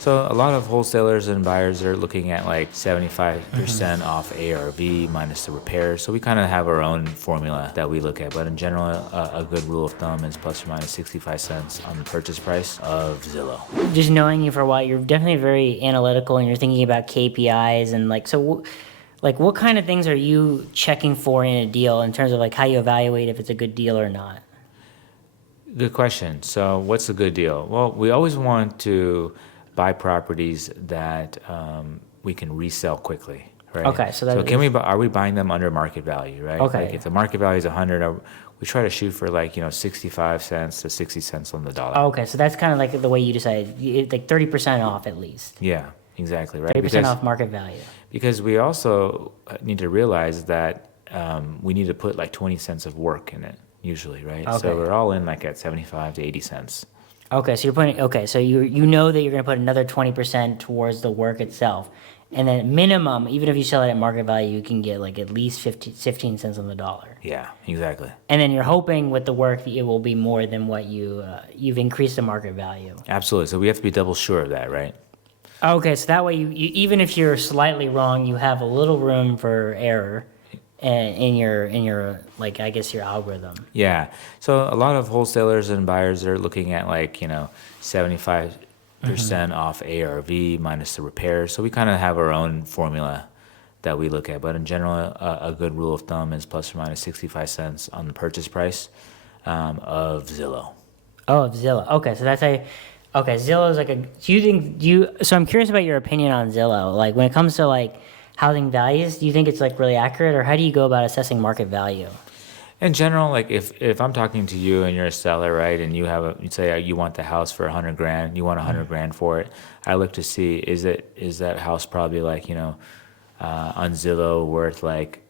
So a lot of wholesalers and buyers are looking at like 75% off ARV minus the repairs. So we kind of have our own formula that we look at. But in general, a good rule of thumb is plus or minus 65 cents on the purchase price of Zillow. Just knowing you for a while, you're definitely very analytical and you're thinking about KPIs and what kind of things are you checking for in a deal in terms of like how you evaluate if it's a good deal or not? Good question. So what's a good deal? Well, we always want to buy properties that we can resell quickly, right? Okay, so can we? Are we buying them under market value, right? Okay. Like if the market value is 100, we try to shoot for 65 cents to 60 cents on the dollar. Okay, so that's kind of like the way you decide, like 30% off at least. Yeah, exactly, right? 30% off market value. Because we also need to realize that we need to put like 20 cents of work in it usually, right? Okay. So we're all in like at 75 to 80 cents. Okay, so you know that you're going to put another 20% towards the work itself. And then minimum, even if you sell it at market value, you can get like at least 15 cents on the dollar. Yeah, exactly. And then you're hoping with the work that it will be more than what you've increased the market value. Absolutely. So we have to be double sure of that, right? Okay, so that way you even if you're slightly wrong, you have a little room for error in your like I guess your algorithm. Yeah. So a lot of wholesalers and buyers are looking at like 75% off ARV minus the repairs. So we kind of have our own formula that we look at. But in general, a good rule of thumb is plus or minus 65 cents on the purchase price of Zillow. Oh, of Zillow. Okay, so that's okay, Zillow is like so I'm curious about your opinion on Zillow. Like when it comes to like housing values, do you think it's like really accurate, or how do you go about assessing market value? In general, like if I'm talking to you and you're a seller, right, and you say you want the house for $100,000, you want $100,000 for it, I look to see is that house probably like on Zillow worth like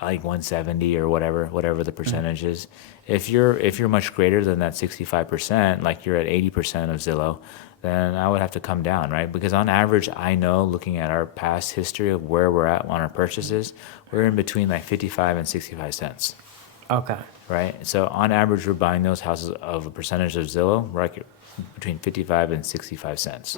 170 or whatever the percentage is. If you're much greater than that 65%, like you're at 80% of Zillow, then I would have to come down, right? Because on average, I know looking at our past history of where we're at on our purchases, we're in between like 55 and 65 cents. Okay. Right? So on average, we're buying those houses of a percentage of Zillow, right, between 55 and 65 cents.